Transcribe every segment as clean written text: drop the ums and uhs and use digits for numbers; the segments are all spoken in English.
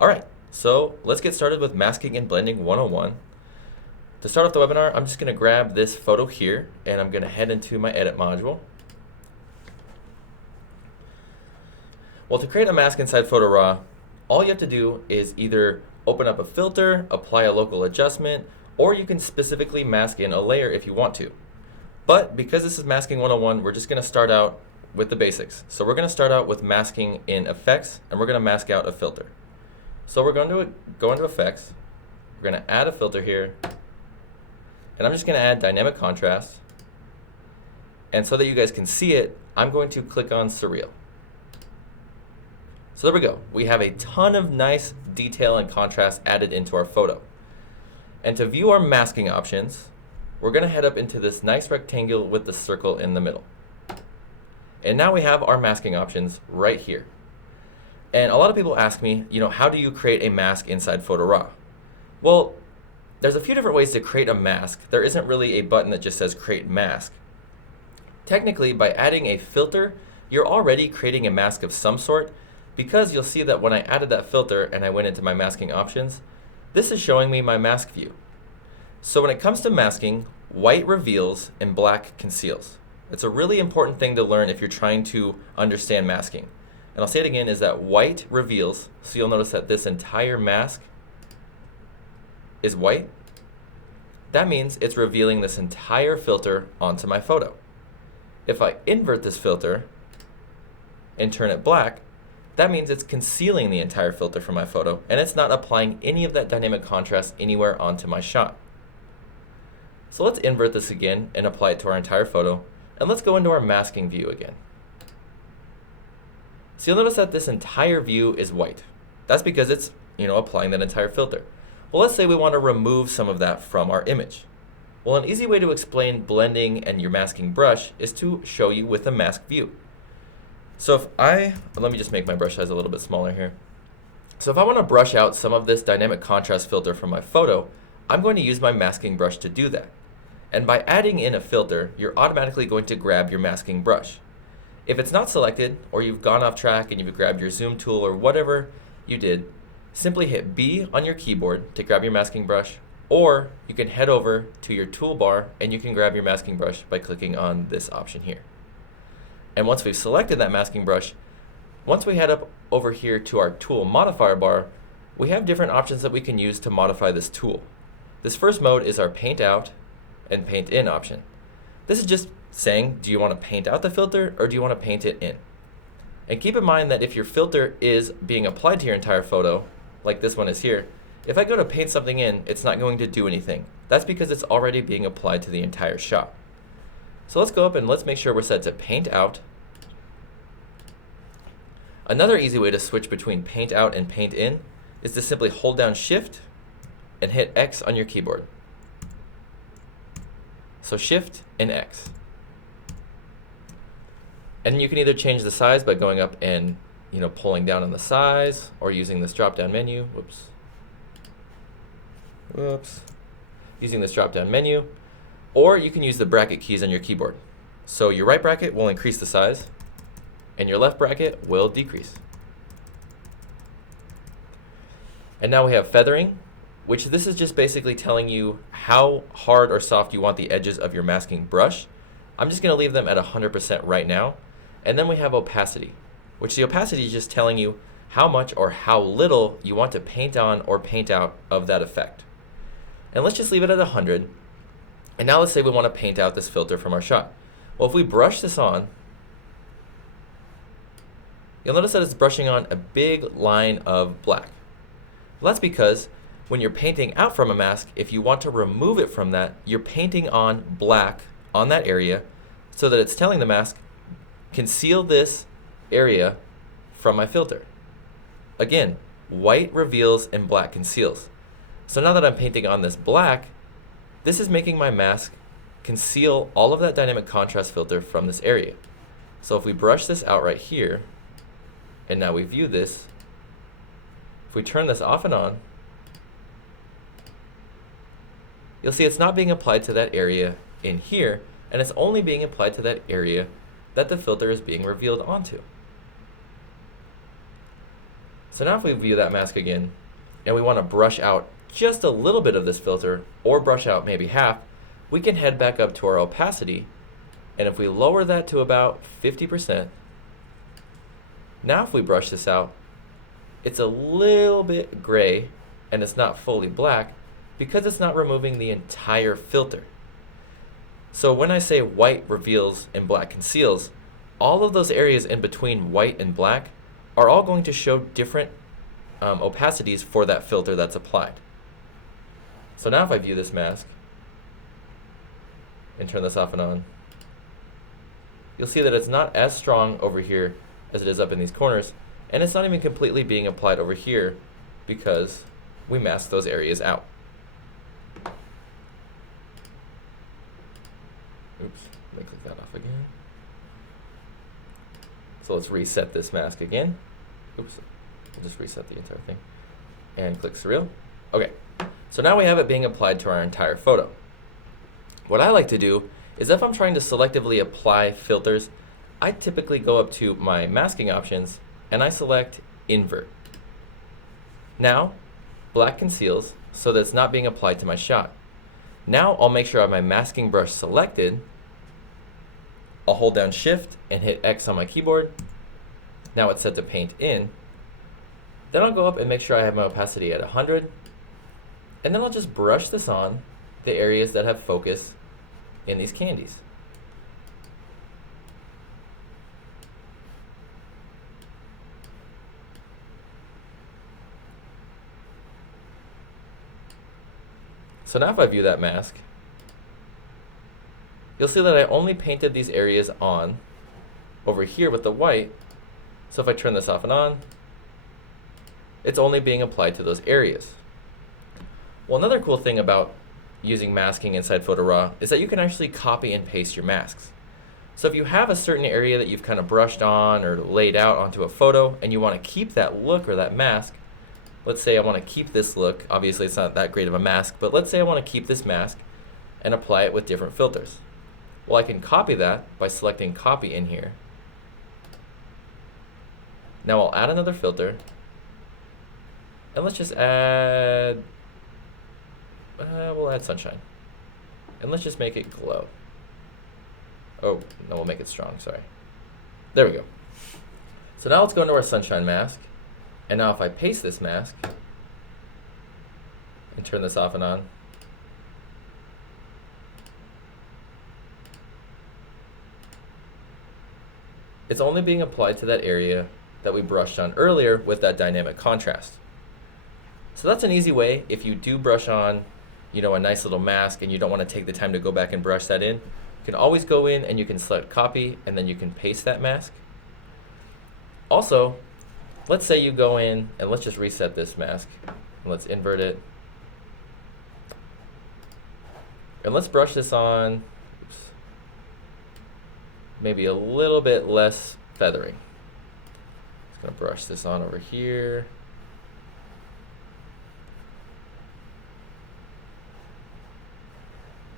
Alright, so let's get started with Masking and Blending 101. To start off the webinar, I'm just going to grab this photo here, and I'm going to head into my Edit module. Well, to create a mask inside Photo RAW, all you have to do is either open up a filter, apply a local adjustment, or you can specifically mask in a layer if you want to. But because this is Masking 101, we're just going to start out with the basics. So we're going to start out with masking in Effects, and we're going to mask out a filter. So we're going to go into Effects, we're going to add a filter here, and I'm just going to add Dynamic Contrast. And so that you guys can see it, I'm going to click on Surreal. So there we go. We have a ton of nice detail and contrast added into our photo. And to view our masking options, we're going to head up into this nice rectangle with the circle in the middle. And now we have our masking options right here. And a lot of people ask me, how do you create a mask inside Photo RAW? Well, there's a few different ways to create a mask. There isn't really a button that just says Create Mask. Technically, by adding a filter, you're already creating a mask of some sort, because you'll see that when I added that filter and I went into my masking options, this is showing me my mask view. So when it comes to masking, white reveals and black conceals. It's a really important thing to learn if you're trying to understand masking. And I'll say it again, is that white reveals, so you'll notice that this entire mask is white. That means it's revealing this entire filter onto my photo. If I invert this filter and turn it black, that means it's concealing the entire filter from my photo, and it's not applying any of that dynamic contrast anywhere onto my shot. So let's invert this again and apply it to our entire photo, and let's go into our masking view again. So you'll notice that this entire view is white. That's because it's applying that entire filter. Well, let's say we want to remove some of that from our image. Well, an easy way to explain blending and your masking brush is to show you with a mask view. So let me just make my brush size a little bit smaller here. So if I want to brush out some of this dynamic contrast filter from my photo, I'm going to use my masking brush to do that. And by adding in a filter, you're automatically going to grab your masking brush. If it's not selected, or you've gone off track and you've grabbed your zoom tool or whatever you did, simply hit B on your keyboard to grab your masking brush, or you can head over to your toolbar and you can grab your masking brush by clicking on this option here. And once we've selected that masking brush, once we head up over here to our tool modifier bar, we have different options that we can use to modify this tool. This first mode is our paint out and paint in option. This is just saying, do you want to paint out the filter or do you want to paint it in? And keep in mind that if your filter is being applied to your entire photo, like this one is here, if I go to paint something in, it's not going to do anything. That's because it's already being applied to the entire shot. So let's go up and let's make sure we're set to paint out. Another easy way to switch between paint out and paint in is to simply hold down Shift and hit X on your keyboard. So Shift and X. And you can either change the size by going up and pulling down on the size, or using this drop down menu. Using this drop down menu. Or you can use the bracket keys on your keyboard. So your right bracket will increase the size, and your left bracket will decrease. And now we have feathering, which this is just basically telling you how hard or soft you want the edges of your masking brush. I'm just going to leave them at 100% right now. And then we have opacity, which the opacity is just telling you how much or how little you want to paint on or paint out of that effect. And let's just leave it at 100. And now let's say we want to paint out this filter from our shot. Well, if we brush this on, you'll notice that it's brushing on a big line of black. Well, that's because when you're painting out from a mask, if you want to remove it from that, you're painting on black on that area so that it's telling the mask, conceal this area from my filter. Again, white reveals and black conceals. So now that I'm painting on this black, this is making my mask conceal all of that dynamic contrast filter from this area. So if we brush this out right here, and now we view this, if we turn this off and on, you'll see it's not being applied to that area in here, and it's only being applied to that area that the filter is being revealed onto. So now if we view that mask again, and we want to brush out just a little bit of this filter, or brush out maybe half, we can head back up to our opacity, and if we lower that to about 50%, now if we brush this out, it's a little bit gray, and it's not fully black, because it's not removing the entire filter. So when I say white reveals and black conceals, all of those areas in between white and black are all going to show different opacities for that filter that's applied. So now if I view this mask and turn this off and on, you'll see that it's not as strong over here as it is up in these corners, and it's not even completely being applied over here because we masked those areas out. Oops, let me click that off again. So let's reset this mask again. Oops, we'll just reset the entire thing. And click Surreal. Okay, so now we have it being applied to our entire photo. What I like to do is if I'm trying to selectively apply filters, I typically go up to my masking options and I select Invert. Now, black conceals so that it's not being applied to my shot. Now I'll make sure I have my masking brush selected. I'll hold down Shift and hit X on my keyboard. Now it's set to paint in. Then I'll go up and make sure I have my opacity at 100. And then I'll just brush this on the areas that have focus in these candies. So now if I view that mask, you'll see that I only painted these areas on over here with the white. So if I turn this off and on, it's only being applied to those areas. Well, another cool thing about using masking inside Photo RAW is that you can actually copy and paste your masks. So if you have a certain area that you've kind of brushed on or laid out onto a photo and you want to keep that look or that mask, let's say I want to keep this look. Obviously it's not that great of a mask, but let's say I want to keep this mask and apply it with different filters. Well, I can copy that by selecting Copy in here. Now I'll add another filter, and let's just add, we'll add sunshine. And let's just make it glow. Oh, no, we'll make it strong, sorry. There we go. So now let's go into our sunshine mask. And now if I paste this mask and turn this off and on, it's only being applied to that area that we brushed on earlier with that dynamic contrast. So that's an easy way if you do brush on, a nice little mask and you don't want to take the time to go back and brush that in. You can always go in and you can select Copy and then you can paste that mask. Also, let's say you go in and let's just reset this mask and let's invert it. And let's brush this on, oops, maybe a little bit less feathering. Just gonna brush this on over here.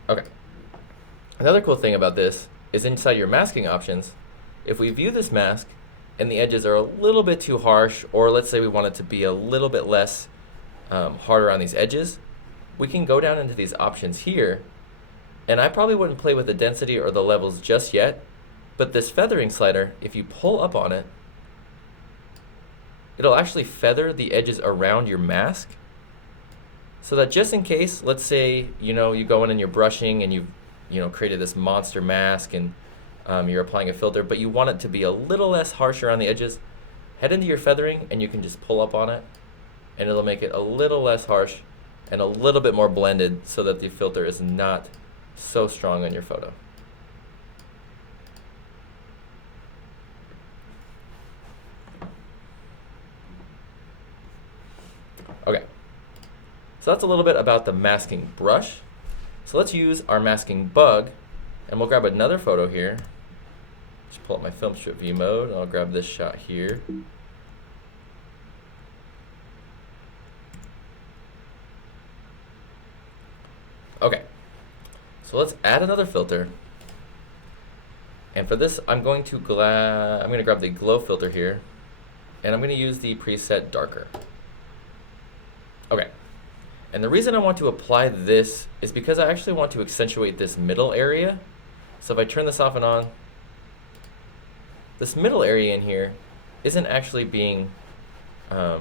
Okay. Another cool thing about this is inside your masking options, if we view this mask and the edges are a little bit too harsh, or let's say we want it to be a little bit less harder on these edges, we can go down into these options here, and I probably wouldn't play with the density or the levels just yet, but this feathering slider, if you pull up on it, it'll actually feather the edges around your mask, so that just in case, let's say, you go in and you're brushing and you've created this monster mask and you're applying a filter, but you want it to be a little less harsh around the edges, head into your feathering and you can just pull up on it and it'll make it a little less harsh and a little bit more blended so that the filter is not so strong on your photo. Okay, so that's a little bit about the masking brush. So let's use our masking bug, and we'll grab another photo here. Just pull up my film strip view mode, and I'll grab this shot here. Okay, so let's add another filter. And for this, I'm going to grab the glow filter here. and I'm going to use the preset darker. Okay, and the reason I want to apply this is because I actually want to accentuate this middle area. So if I turn this off and on, this middle area in here isn't actually being out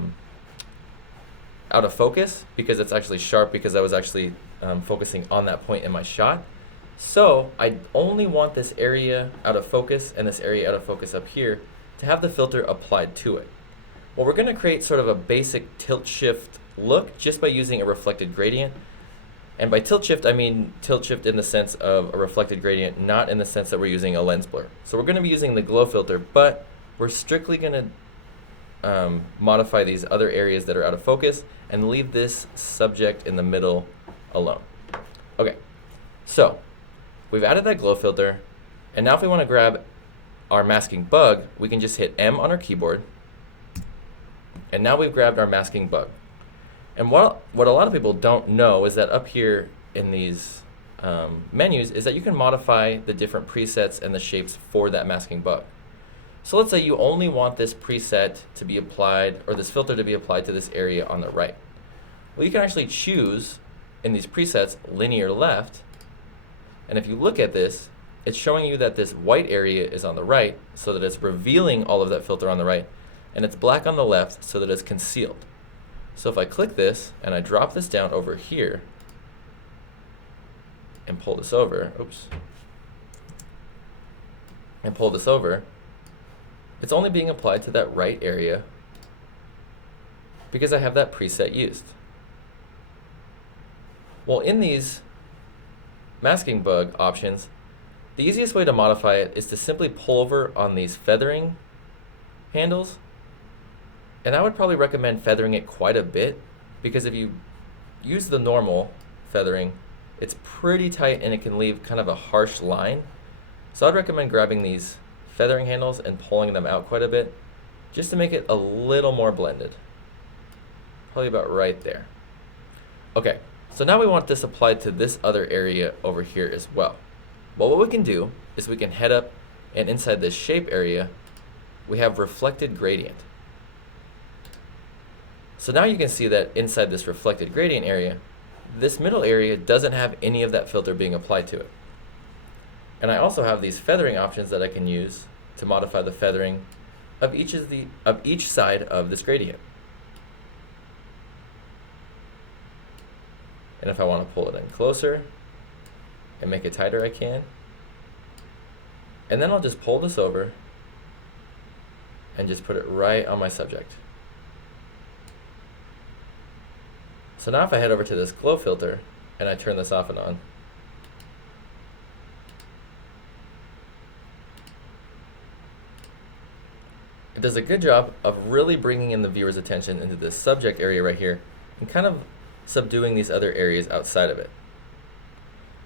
of focus because it's actually sharp because I was actually focusing on that point in my shot. So I only want this area out of focus and this area out of focus up here to have the filter applied to it. Well, we're going to create sort of a basic tilt shift look just by using a reflected gradient. And by tilt shift, I mean tilt shift in the sense of a reflected gradient, not in the sense that we're using a lens blur. So we're going to be using the glow filter, but we're strictly going to modify these other areas that are out of focus and leave this subject in the middle alone. Okay, so we've added that glow filter, and now if we want to grab our masking bug, we can just hit M on our keyboard, and now we've grabbed our masking bug. And what a lot of people don't know is that up here in these menus is that you can modify the different presets and the shapes for that masking bug. So let's say you only want this preset to be applied, or this filter to be applied to this area on the right. Well, you can actually choose in these presets linear left, and if you look at this, it's showing you that this white area is on the right, so that it's revealing all of that filter on the right, and it's black on the left, so that it's concealed. So if I click this and I drop this down over here and pull this over, it's only being applied to that right area because I have that preset used. Well, in these masking bug options, the easiest way to modify it is to simply pull over on these feathering handles. And I would probably recommend feathering it quite a bit because if you use the normal feathering, it's pretty tight and it can leave kind of a harsh line. So I'd recommend grabbing these feathering handles and pulling them out quite a bit just to make it a little more blended. Probably about right there. Okay, so now we want this applied to this other area over here as well. Well, what we can do is we can head up, and inside this shape area, we have reflected gradient. So now you can see that inside this reflected gradient area, this middle area doesn't have any of that filter being applied to it. And I also have these feathering options that I can use to modify the feathering of each side of this gradient. And if I want to pull it in closer and make it tighter, I can. And then I'll just pull this over and just put it right on my subject. So now if I head over to this glow filter and I turn this off and on, it does a good job of really bringing in the viewer's attention into this subject area right here and kind of subduing these other areas outside of it.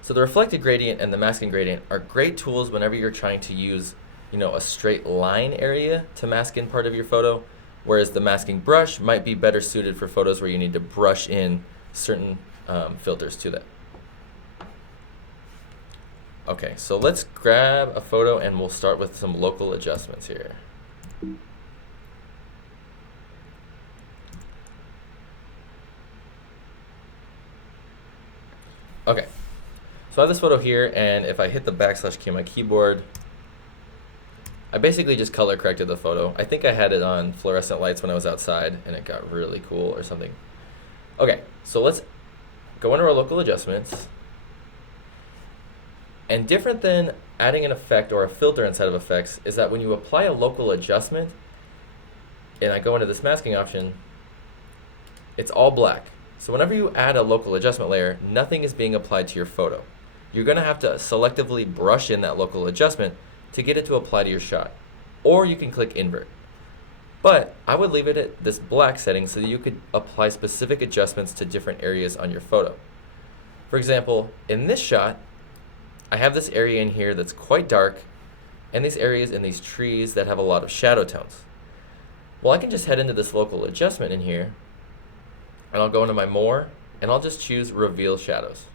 So the reflected gradient and the masking gradient are great tools whenever you're trying to use, a straight line area to mask in part of your photo, whereas the masking brush might be better suited for photos where you need to brush in certain filters to that. Okay, so let's grab a photo and we'll start with some local adjustments here. Okay, so I have this photo here, and if I hit the backslash key on my keyboard, I basically just color corrected the photo. I think I had it on fluorescent lights when I was outside and it got really cool or something. Okay, so let's go into our local adjustments. And different than adding an effect or a filter inside of effects is that when you apply a local adjustment, and I go into this masking option, it's all black. So whenever you add a local adjustment layer, nothing is being applied to your photo. You're going to have to selectively brush in that local adjustment to get it to apply to your shot. Or you can click invert. But I would leave it at this black setting so that you could apply specific adjustments to different areas on your photo. For example, in this shot, I have this area in here that's quite dark, and these areas in these trees that have a lot of shadow tones. Well, I can just head into this local adjustment in here, and I'll go into my more, and I'll just choose reveal shadows.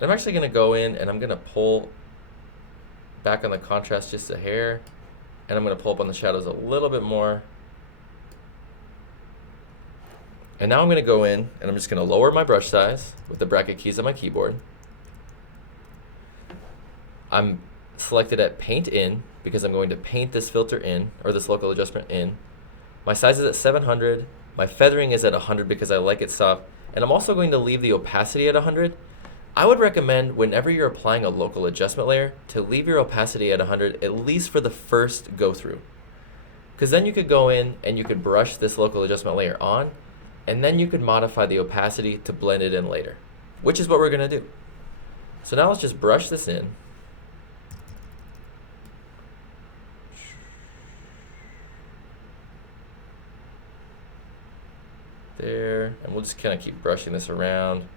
I'm actually going to go in and I'm going to pull back on the contrast just a hair, and I'm going to pull up on the shadows a little bit more. And now I'm going to go in and I'm just going to lower my brush size with the bracket keys on my keyboard. I'm selected at paint in because I'm going to paint this filter in, or this local adjustment in. My size is at 700. My feathering is at 100 because I like it soft. And I'm also going to leave the opacity at 100. I would recommend whenever you're applying a local adjustment layer to leave your opacity at 100 at least for the first go through. Because then you could go in and you could brush this local adjustment layer on, and then you could modify the opacity to blend it in later, which is what we're going to do. So now let's just brush this in. There, and we'll just kind of keep brushing this around.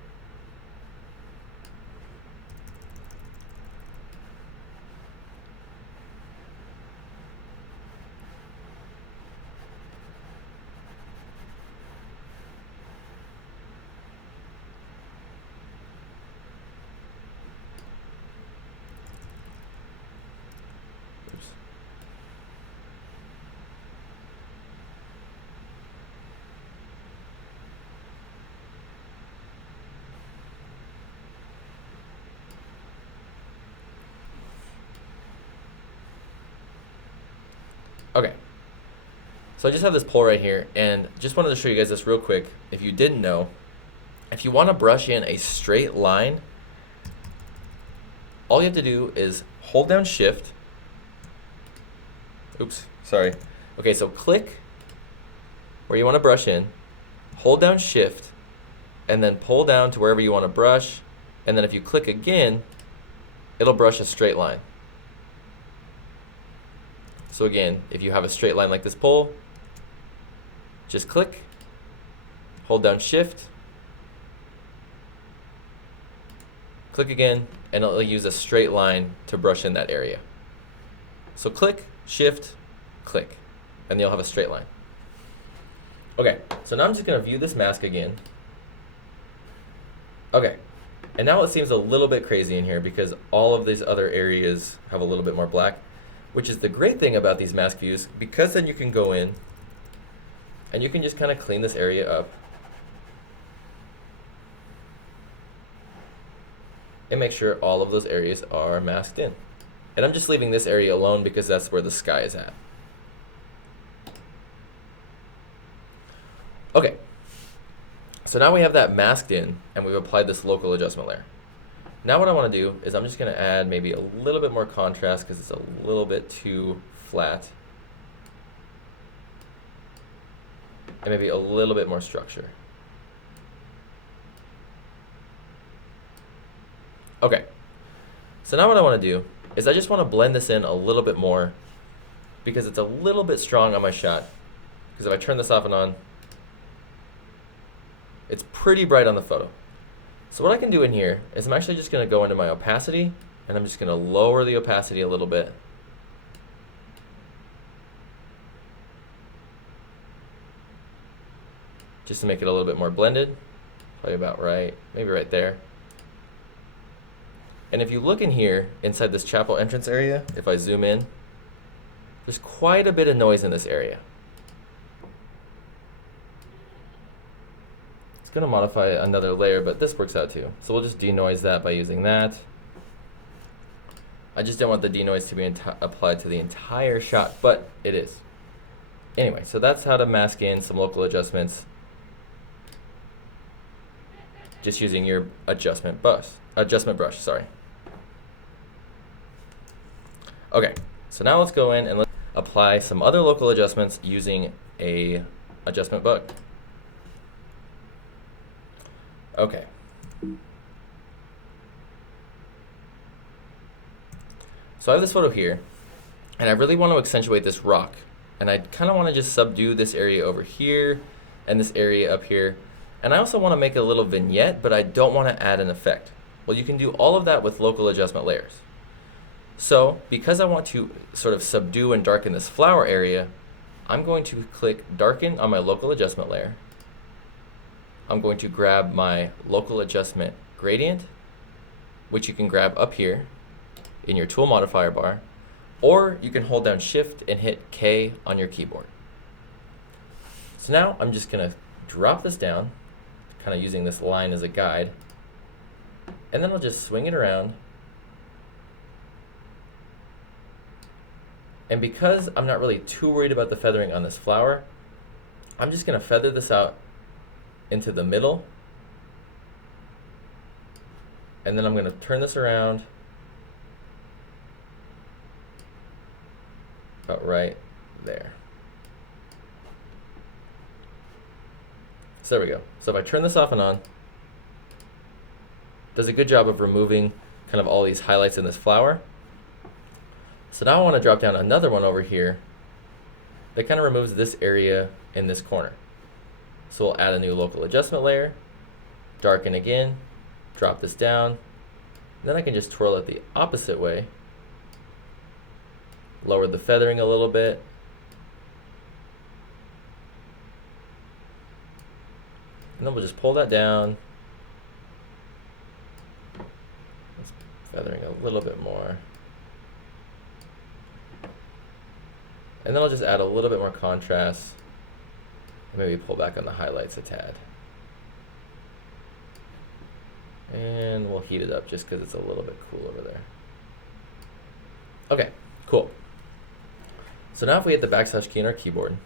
Okay, so I just have this pole right here, and just wanted to show you guys this real quick. If you didn't know, if you want to brush in a straight line, all you have to do is hold down Shift. Oops, sorry. Okay, so click where you want to brush in, hold down Shift, and then pull down to wherever you want to brush, and then if you click again, it'll brush a straight line. So again, if you have a straight line like this pole, just click, hold down Shift, click again, and it'll use a straight line to brush in that area. So click, Shift, click, and you'll have a straight line. Okay, so now I'm just going to view this mask again. Okay, and now it seems a little bit crazy in here because all of these other areas have a little bit more black, which is the great thing about these mask views, because then you can go in and you can just kind of clean this area up and make sure all of those areas are masked in. And I'm just leaving this area alone because that's where the sky is at. Okay, so now we have that masked in and we've applied this local adjustment layer. Now what I want to do is I'm just going to add maybe a little bit more contrast because it's a little bit too flat. And maybe a little bit more structure. Okay, so now what I want to do is I just want to blend this in a little bit more because it's a little bit strong on my shot. Because if I turn this off and on, it's pretty bright on the photo. So what I can do in here is I'm actually just going to go into my opacity and I'm just going to lower the opacity a little bit. Just to make it a little bit more blended. Probably about right, maybe right there. And if you look in here, inside this chapel entrance area, if I zoom in, there's quite a bit of noise in this area. It's going to modify another layer, but this works out too. So we'll just denoise that by using that. I just don't want the denoise to be applied to the entire shot, but it is. Anyway, so that's how to mask in some local adjustments just using your adjustment brush, sorry. Okay, so now let's go in and let's apply some other local adjustments using a adjustment bug. Okay. So I have this photo here, and I really want to accentuate this rock. And I kind of want to just subdue this area over here and this area up here. And I also want to make a little vignette, but I don't want to add an effect. Well, you can do all of that with local adjustment layers. So because I want to sort of subdue and darken this flower area, I'm going to click darken on my local adjustment layer. I'm going to grab my local adjustment gradient, which you can grab up here in your tool modifier bar. or you can hold down Shift and hit K on your keyboard. So now I'm just going to drop this down, kind of using this line as a guide, and then I'll just swing it around. And because I'm not really too worried about the feathering on this flower, I'm just going to feather this out into the middle, and then I'm going to turn this around about right there. So there we go. So if I turn this off and on, it does a good job of removing kind of all these highlights in this flower. So now I want to drop down another one over here that kind of removes this area in this corner. So we'll add a new local adjustment layer, darken again, drop this down, and then I can just twirl it the opposite way, lower the feathering a little bit, and then we'll just pull that down. Let's feathering a little bit more. And then I'll just add a little bit more contrast, and maybe pull back on the highlights a tad. And we'll heat it up just because it's a little bit cool over there. Okay, cool. So now if we hit the backslash key on our keyboard,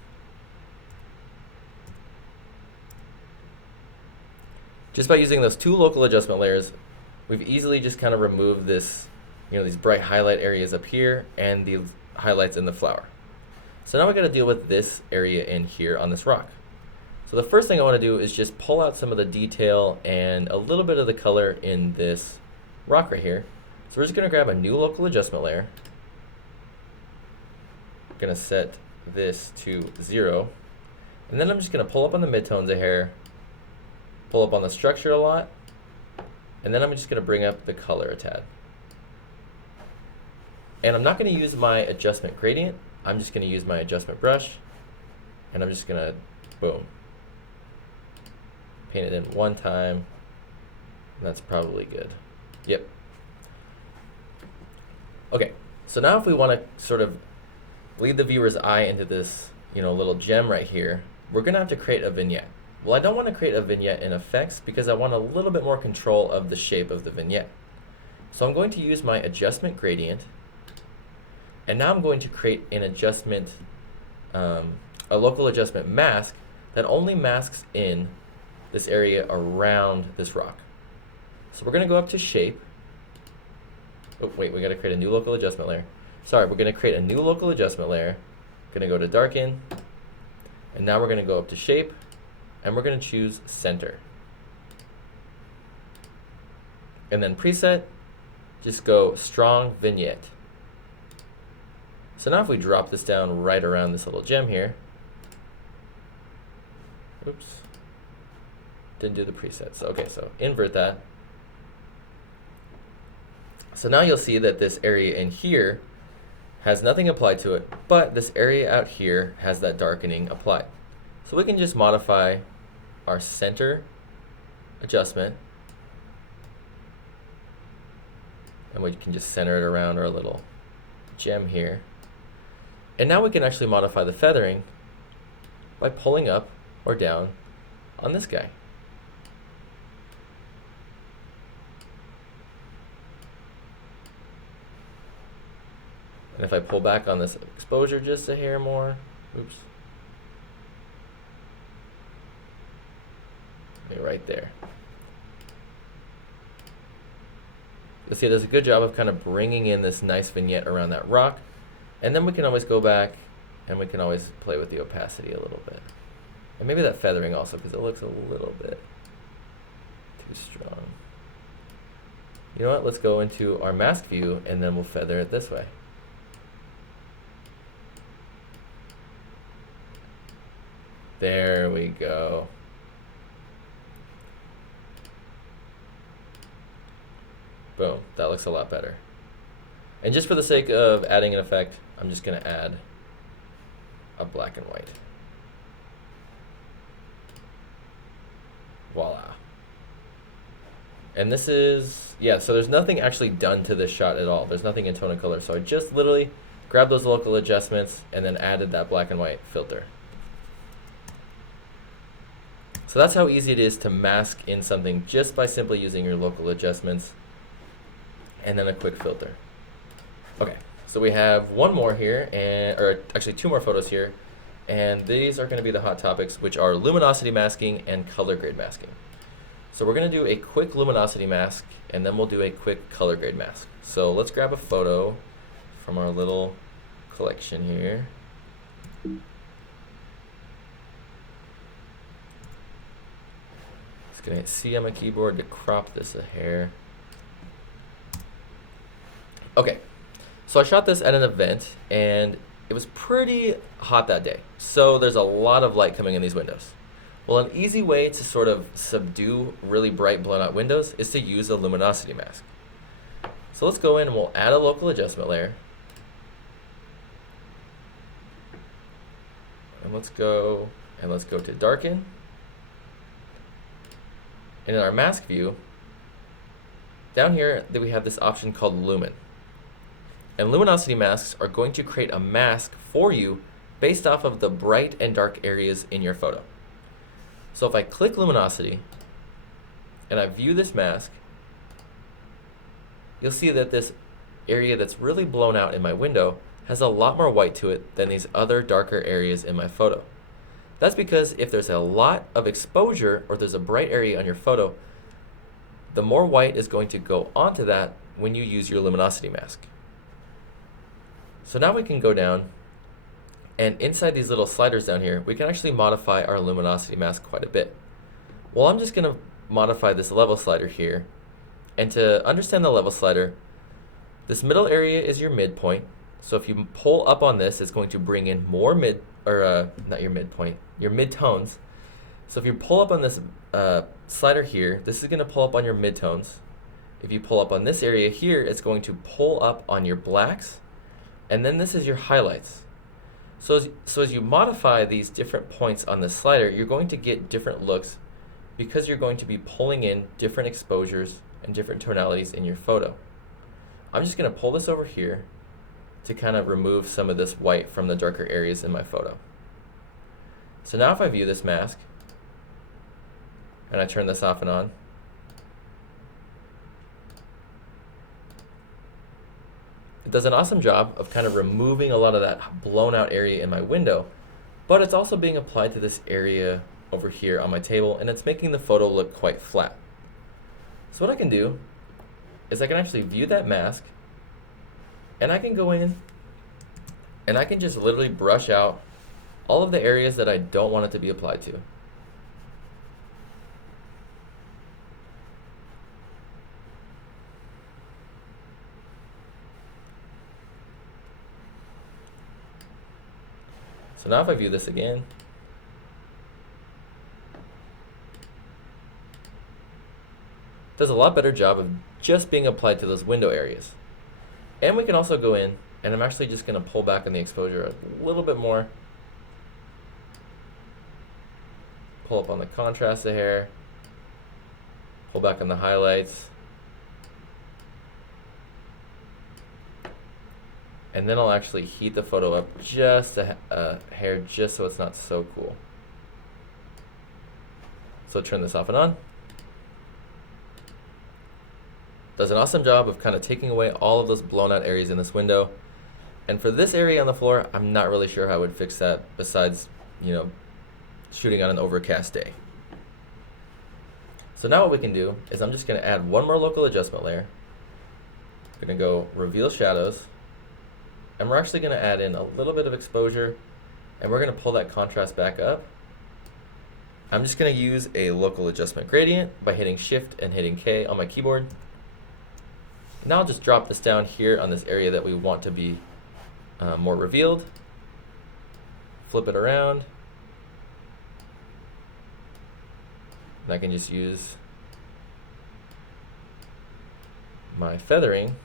just by using those two local adjustment layers, we've easily just kind of removed this, these bright highlight areas up here and the highlights in the flower. So now we got to deal with this area in here on this rock. So the first thing I want to do is just pull out some of the detail and a little bit of the color in this rock right here. So we're just going to grab a new local adjustment layer. I'm going to set this to 0. And then I'm just going to pull up on the midtones a hair, pull up on the structure a lot, and then I'm just going to bring up the color a tad. And I'm not going to use my adjustment gradient. I'm just going to use my adjustment brush, and I'm just going to, boom, paint it in one time, and that's probably good. Yep. Okay, so now if we want to sort of lead the viewer's eye into this, little gem right here, we're going to have to create a vignette. Well, I don't want to create a vignette in effects because I want a little bit more control of the shape of the vignette. So I'm going to use my adjustment gradient, and now I'm going to create an adjustment, a local adjustment mask that only masks in this area around this rock. So we're going to go up to shape. Oh, wait, we got to create a new local adjustment layer. Sorry, we're going to create a new local adjustment layer. Going to go to darken, and now we're going to go up to shape, and we're going to choose center. And then preset, just go strong vignette. So now if we drop this down right around this little gem here, oops, didn't do the presets. Okay, so invert that. So now you'll see that this area in here has nothing applied to it, but this area out here has that darkening applied. So we can just modify our center adjustment, and we can just center it around our little gem here. And now we can actually modify the feathering by pulling up or down on this guy. And if I pull back on this exposure just a hair more, oops, maybe right there. You'll see it does a good job of kind of bringing in this nice vignette around that rock. And then we can always go back and we can always play with the opacity a little bit. And maybe that feathering also, because it looks a little bit too strong. You know what, let's go into our mask view and then we'll feather it this way. There we go. Boom, that looks a lot better. And just for the sake of adding an effect, I'm just going to add a black and white. Voila. And this is, yeah, so there's nothing actually done to this shot at all. There's nothing in tone and color. So I just literally grabbed those local adjustments, and then added that black and white filter. So that's how easy it is to mask in something just by simply using your local adjustments and then a quick filter. Okay, so we have one more here, or actually two more photos here, and these are going to be the hot topics, which are luminosity masking and color grade masking. So we're going to do a quick luminosity mask, and then we'll do a quick color grade mask. So let's grab a photo from our little collection here. Just going to hit C on my keyboard to crop this a hair. Okay, so I shot this at an event, and it was pretty hot that day. So there's a lot of light coming in these windows. Well, an easy way to sort of subdue really bright blown out windows is to use a luminosity mask. So let's go in and we'll add a local adjustment layer. And let's go to darken. And in our mask view, down here we have this option called lumen. And luminosity masks are going to create a mask for you based off of the bright and dark areas in your photo. So if I click luminosity and I view this mask, you'll see that this area that's really blown out in my window has a lot more white to it than these other darker areas in my photo. That's because if there's a lot of exposure or there's a bright area on your photo, the more white is going to go onto that when you use your luminosity mask. So now we can go down, and inside these little sliders down here, we can actually modify our luminosity mask quite a bit. Well, I'm just going to modify this level slider here. And to understand the level slider, this middle area is your midpoint. So if you pull up on this, it's going to bring in more not your midpoint, your midtones. So if you pull up on this slider here, this is going to pull up on your midtones. If you pull up on this area here, it's going to pull up on your blacks. And then this is your highlights. So as you modify these different points on the slider, you're going to get different looks because you're going to be pulling in different exposures and different tonalities in your photo. I'm just going to pull this over here to kind of remove some of this white from the darker areas in my photo. So now if I view this mask and I turn this off and on, it does an awesome job of kind of removing a lot of that blown out area in my window, but it's also being applied to this area over here on my table, and it's making the photo look quite flat. So what I can do is I can actually view that mask, and I can go in and I can just literally brush out all of the areas that I don't want it to be applied to. So now if I view this again, it does a lot better job of just being applied to those window areas. And we can also go in, and I'm actually just going to pull back on the exposure a little bit more. Pull up on the contrast a hair. Pull back on the highlights. And then I'll actually heat the photo up just a hair, just so it's not so cool. So turn this off and on. Does an awesome job of kind of taking away all of those blown out areas in this window. And for this area on the floor, I'm not really sure how I would fix that besides, shooting on an overcast day. So now what we can do is I'm just going to add one more local adjustment layer. I'm going to go reveal shadows. And we're actually going to add in a little bit of exposure, and we're going to pull that contrast back up. I'm just going to use a local adjustment gradient by hitting Shift and hitting K on my keyboard. Now I'll just drop this down here on this area that we want to be more revealed. Flip it around. And I can just use my feathering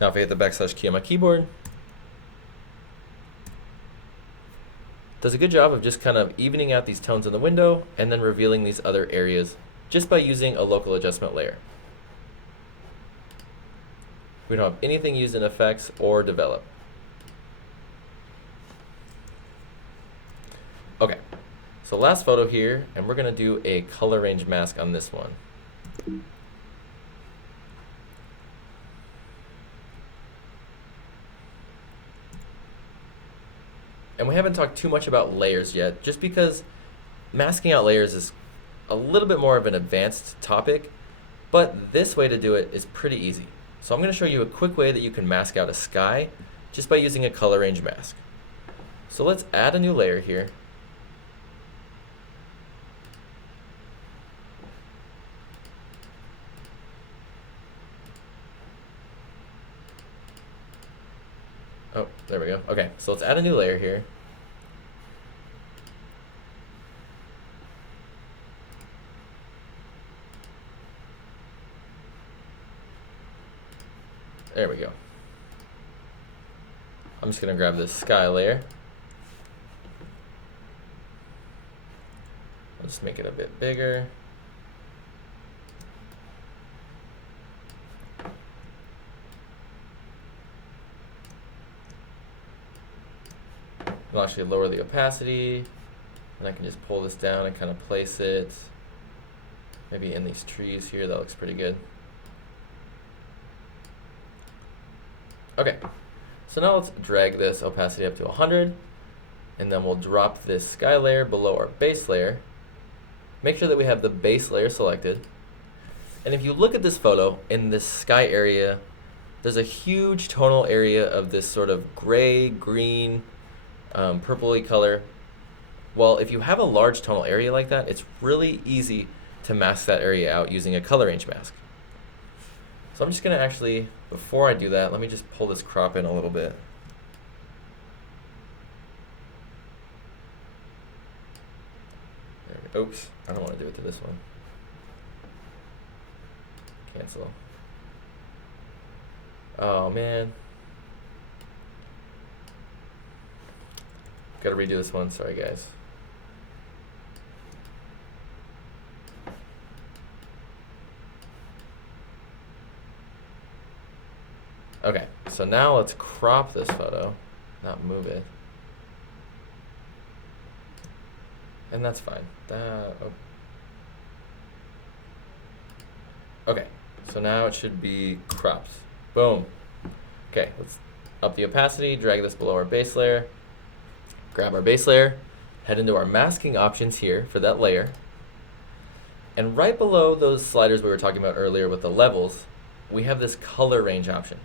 Now if I hit the backslash key on my keyboard, does a good job of just kind of evening out these tones in the window and then revealing these other areas just by using a local adjustment layer. We don't have anything used in effects or develop. Okay, so last photo here, and we're going to do a color range mask on this one. And we haven't talked too much about layers yet, just because masking out layers is a little bit more of an advanced topic, but this way to do it is pretty easy. So I'm going to show you a quick way that you can mask out a sky just by using a color range mask. So let's add a new layer here. Oh, there we go. Okay, so let's add a new layer here. There we go. I'm just going to grab this sky layer. I'll just make it a bit bigger. I'll actually lower the opacity, and I can just pull this down and kind of place it maybe in these trees here. That looks pretty good. Okay, so now let's drag this opacity up to 100, and then we'll drop this sky layer below our base layer. Make sure that we have the base layer selected. And if you look at this photo, in this sky area, there's a huge tonal area of this sort of gray, green, purpley color. Well, if you have a large tonal area like that, it's really easy to mask that area out using a color range mask. So I'm just going to actually, before I do that, let me just pull this crop in a little bit. Oops, I don't want to do it to this one. Cancel. Oh man. Gotta redo this one, sorry guys. Okay, so now let's crop this photo, not move it. And that's fine. Okay, so now it should be cropped. Boom. Okay, let's up the opacity, drag this below our base layer, grab our base layer, head into our masking options here for that layer. And right below those sliders we were talking about earlier with the levels, we have this color range option.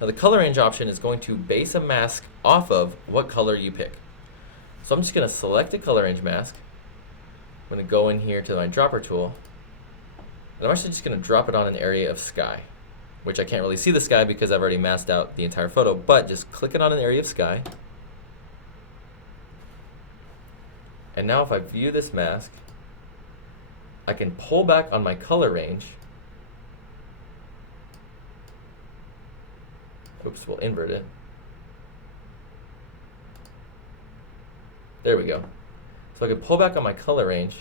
Now the color range option is going to base a mask off of what color you pick. So I'm just going to select a color range mask. I'm going to go in here to my dropper tool, and I'm actually just going to drop it on an area of sky, which I can't really see the sky because I've already masked out the entire photo, but just click it on an area of sky. And now if I view this mask, I can pull back on my color range. Oops, we'll invert it. There we go. So I can pull back on my color range,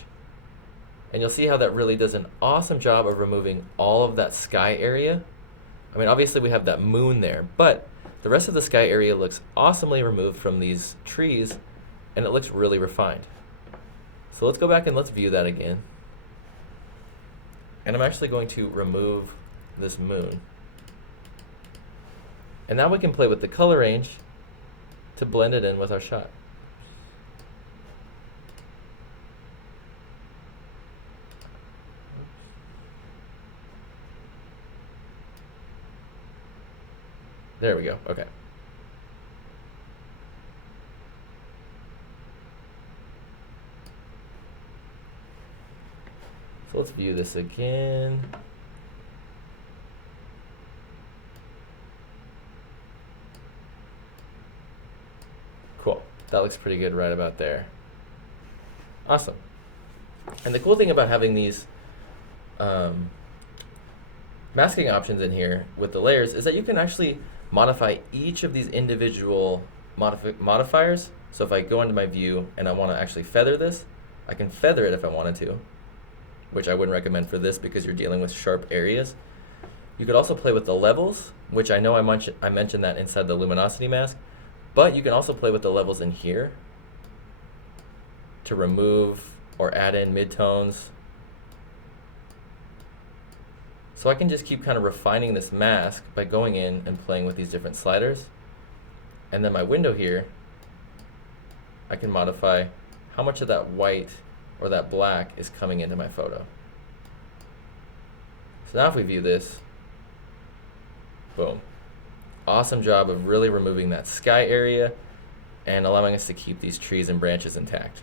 and you'll see how that really does an awesome job of removing all of that sky area. I mean, obviously we have that moon there, but the rest of the sky area looks awesomely removed from these trees, and it looks really refined. So let's go back and let's view that again. And I'm actually going to remove this moon. And now we can play with the color range to blend it in with our shot. There we go, okay. So let's view this again. Cool, that looks pretty good right about there. Awesome. And the cool thing about having these masking options in here with the layers is that you can actually modify each of these individual modifiers So if I go into my view and I want to actually feather this, I can feather it if I wanted to, which I wouldn't recommend for this because you're dealing with sharp areas. You could also play with the levels, which I know I mentioned that inside the luminosity mask, but you can also play with the levels in here to remove or add in midtones. So I can just keep kind of refining this mask by going in and playing with these different sliders. And then my window here, I can modify how much of that white or that black is coming into my photo. So now if we view this, boom. Awesome job of really removing that sky area and allowing us to keep these trees and branches intact.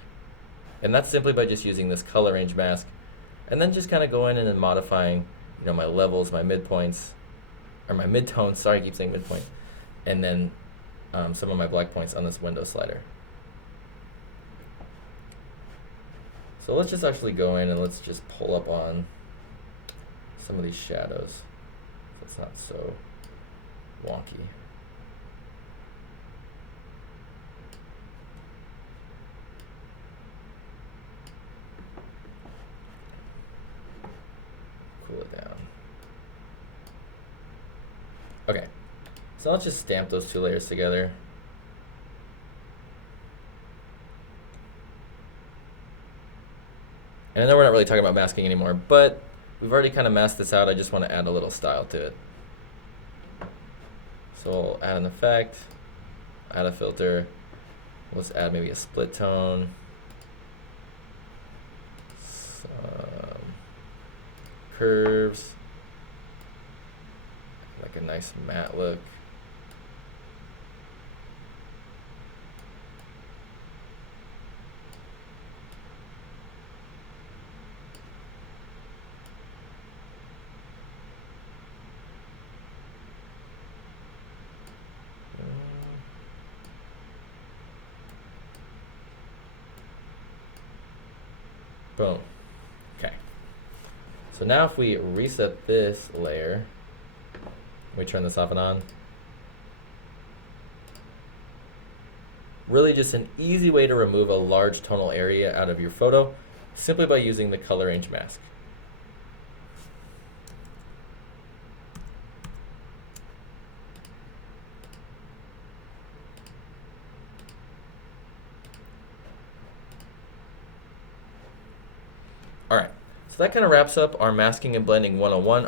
And that's simply by just using this color range mask and then just kind of going in and modifying, you know, my levels, my midpoints, or my midtones, sorry I keep saying midpoint, and then some of my black points on this window slider. So let's just actually go in and let's just pull up on some of these shadows so it's not so wonky. Cool it down. Okay, so let's just stamp those two layers together. And I know we're not really talking about masking anymore, but we've already kind of masked this out. I just want to add a little style to it. So we'll add an effect, add a filter. Let's add maybe a split tone, some curves, like a nice matte look. Boom. Okay. So now if we reset this layer, we turn this off and on. Really just an easy way to remove a large tonal area out of your photo simply by using the color range mask. All right, so that kind of wraps up our masking and blending 101.